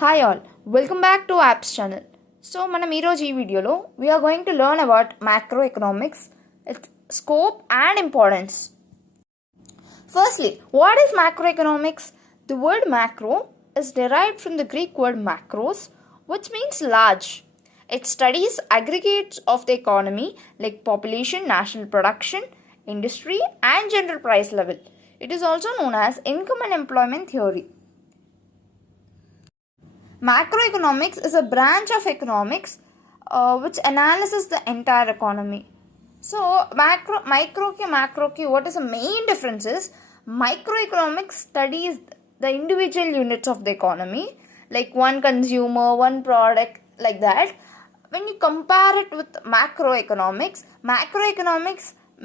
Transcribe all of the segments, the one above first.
Hi all, welcome back to Apps channel. So, మనం ఈరోజు ఈ వీడియోలో we are going to learn about macroeconomics, its scope and importance. Firstly, what is macroeconomics? The word macro is derived from the Greek word macros, which means large. It studies aggregates of the economy like population, national production, industry, and general price level. It is also known as income and employment theory. Macroeconomics is a branch of economics which analyzes the entire economy. So, macro, what is the main difference is microeconomics studies the individual units of the economy, like one consumer, one product, like that. When you compare it with macroeconomics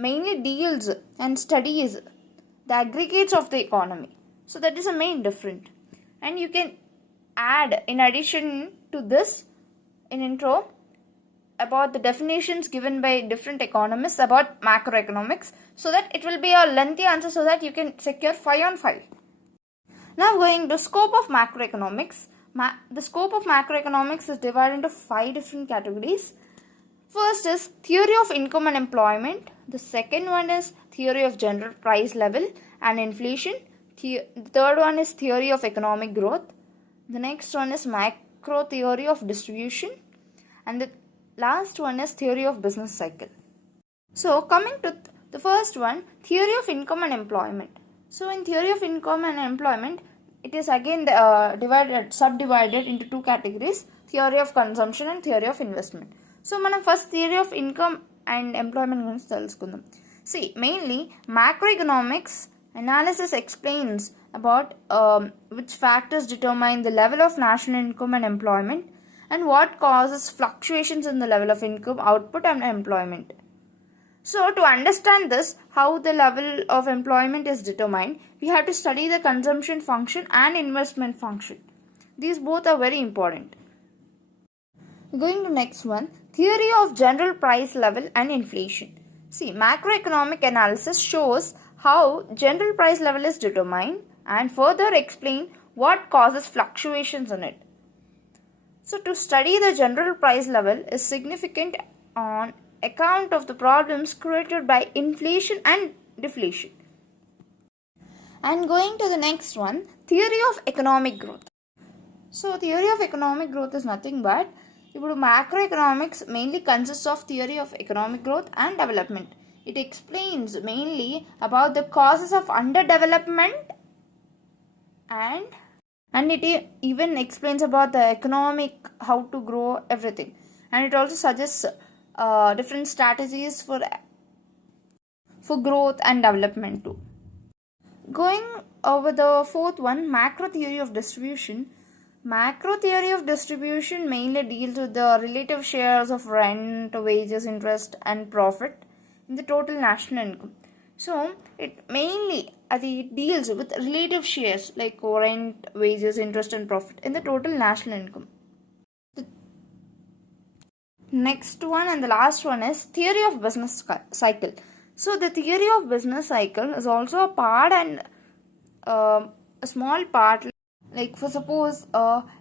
mainly deals and studies the aggregates of the economy. So, that is a main difference. And you can add in addition to this in intro about the definitions given by different economists about macroeconomics, so that it will be a lengthy answer so that you can secure 5 on 5. Now going to scope of macroeconomics. The scope of macroeconomics is divided into 5 different categories. First is theory of income and employment. The second one is theory of general price level and inflation. The third one is theory of economic growth. The next one is macro theory of distribution, and the last one is theory of business cycle. So coming to the first one, theory of income and employment. So in theory of income and employment, it is again subdivided into 2 categories: theory of consumption and theory of investment. So మనం first theory of income and employment గురించి తెలుసుకుందాం. See, mainly macroeconomics analysis explains about which factors determine the level of national income and employment, and what causes fluctuations in the level of income, output, and employment. So, to understand this, how the level of employment is determined, we have to study the consumption function and investment function. These both are very important. Going to next one, theory of general price level and inflation. See, macroeconomic analysis shows how general price level is determined and further explain what causes fluctuations in it. So, to study the general price level is significant on account of the problems created by inflation and deflation. And going to the next one, theory of economic growth. So, theory of economic growth is nothing but macroeconomics mainly consists of theory of economic growth and development. It explains mainly about the causes of underdevelopment, and it even explains about the economic, how to grow everything, and it also suggests different strategies for growth and development too. Going over the fourth one, macro theory of distribution. Macro theory of distribution mainly deals with the relative shares of rent, wages, interest, and profit in the total national income. So it mainly deals with relative shares like rent, wages, interest, and profit in the total national income. The next one and the last one is theory of business cycle. So the theory of business cycle is also a part, and a small part. Like for suppose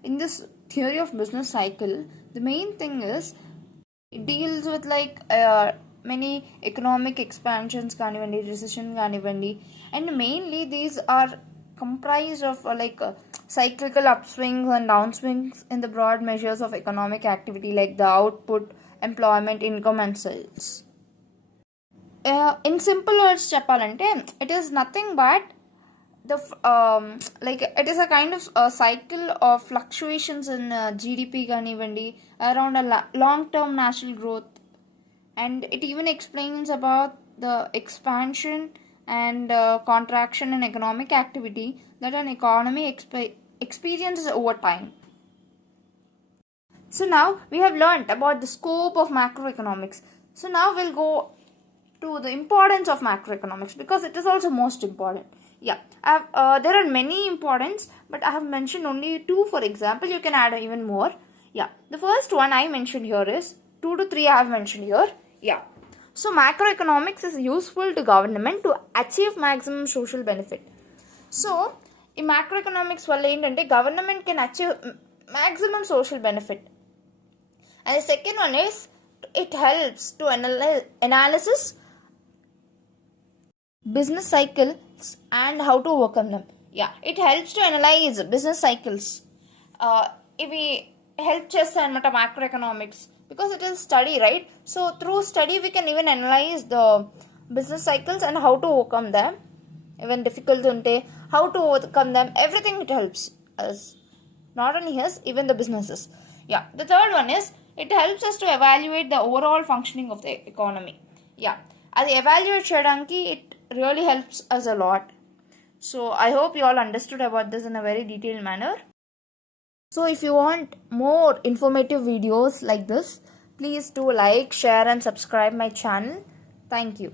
in this theory of business cycle, the main thing is it deals with like many economic expansions kanivandi, recession kanivandi, and mainly these are comprised of cyclical upswings and downswings in the broad measures of economic activity like the output, employment, income, and sales. In simple words cheppalante, it is nothing but it is a kind of a cycle of fluctuations in GDP kanivandi, around a long-term national growth, and it even explains about the expansion and contraction in economic activity that an economy experiences over time. So now we have learnt about the scope of macroeconomics. So now we'll go to the importance of macroeconomics, because it is also most important. Yeah, there are many importance, but I have mentioned only 2. For example, you can add even more. Yeah, the first one I mentioned here is 2 to 3 I have mentioned here. Yeah, so macroeconomics is useful to government to achieve maximum social benefit. So in macroeconomics వల్ల ఏంటంటే government can achieve maximum social benefit. And the second one is it helps to analysis business cycles and how to overcome them. Yeah, it helps to analyze business cycles. If we help chess and macroeconomics, because it is study, right? So through study we can even analyze the business cycles and how to overcome them. Even difficult unte, how to overcome them, everything it helps us. Not only us, even the businesses. Yeah, the third one is it helps us to evaluate the overall functioning of the economy. Yeah, as evaluate Shadanki, it really helps us a lot. So I hope you all understood about this in a very detailed manner. So if you want more informative videos like this, please do like, share and subscribe my channel. Thank you.